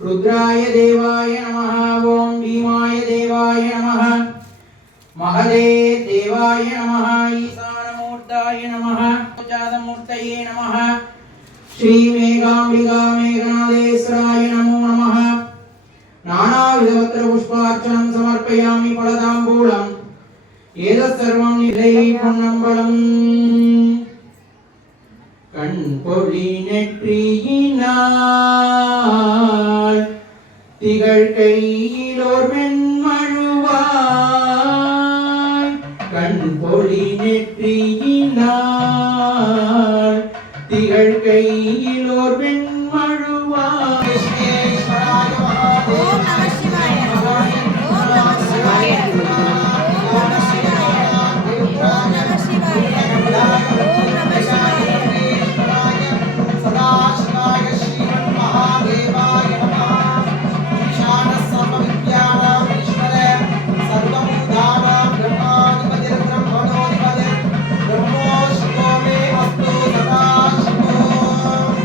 रुद्राय देवाय नमः। ओम भीमाय देवाय नमः। महदे देवाय नमः। ईशानमूर्ताय नमः। जातमूर्तये नमः। श्री मेघांबिका मेघनादेश्वराय नमो नमः। नानाविधवत्र पुष्पार्चनं समर्पयामि फलताम्बूलम् एतत्सर्वं निधै பொன்னம்பலம் கண்பொழி நெற்றியினாள் திகழ் கையினால்